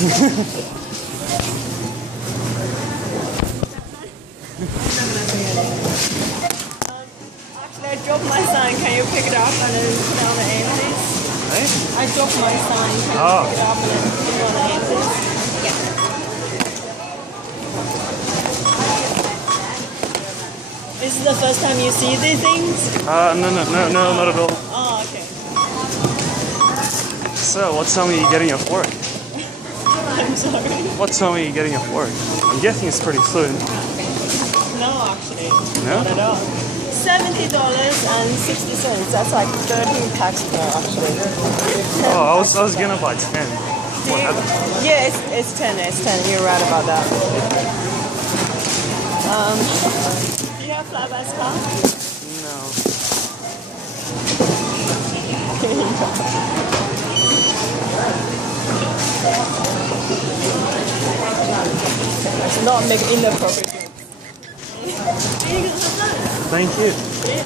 Actually, I dropped my sign. Can you pick it up and then put it on the end, please? Hey? I dropped my sign. Can you pick it up and then put it on the end, please? Yeah. This is the first time you see these things? No, not at all. Oh, okay. So, what time are you getting off work? I'm sorry. What time are you getting off work? I'm guessing it's pretty soon. No, actually. No? Not at all. $70.60. That's like 13 tax per actually. Oh, I was gonna buy 10. What happened? Yeah, it's 10. It's 10. You're right about that. Do you have flatbed car? No. Let's not make inappropriate jokes. Thank you. Yeah.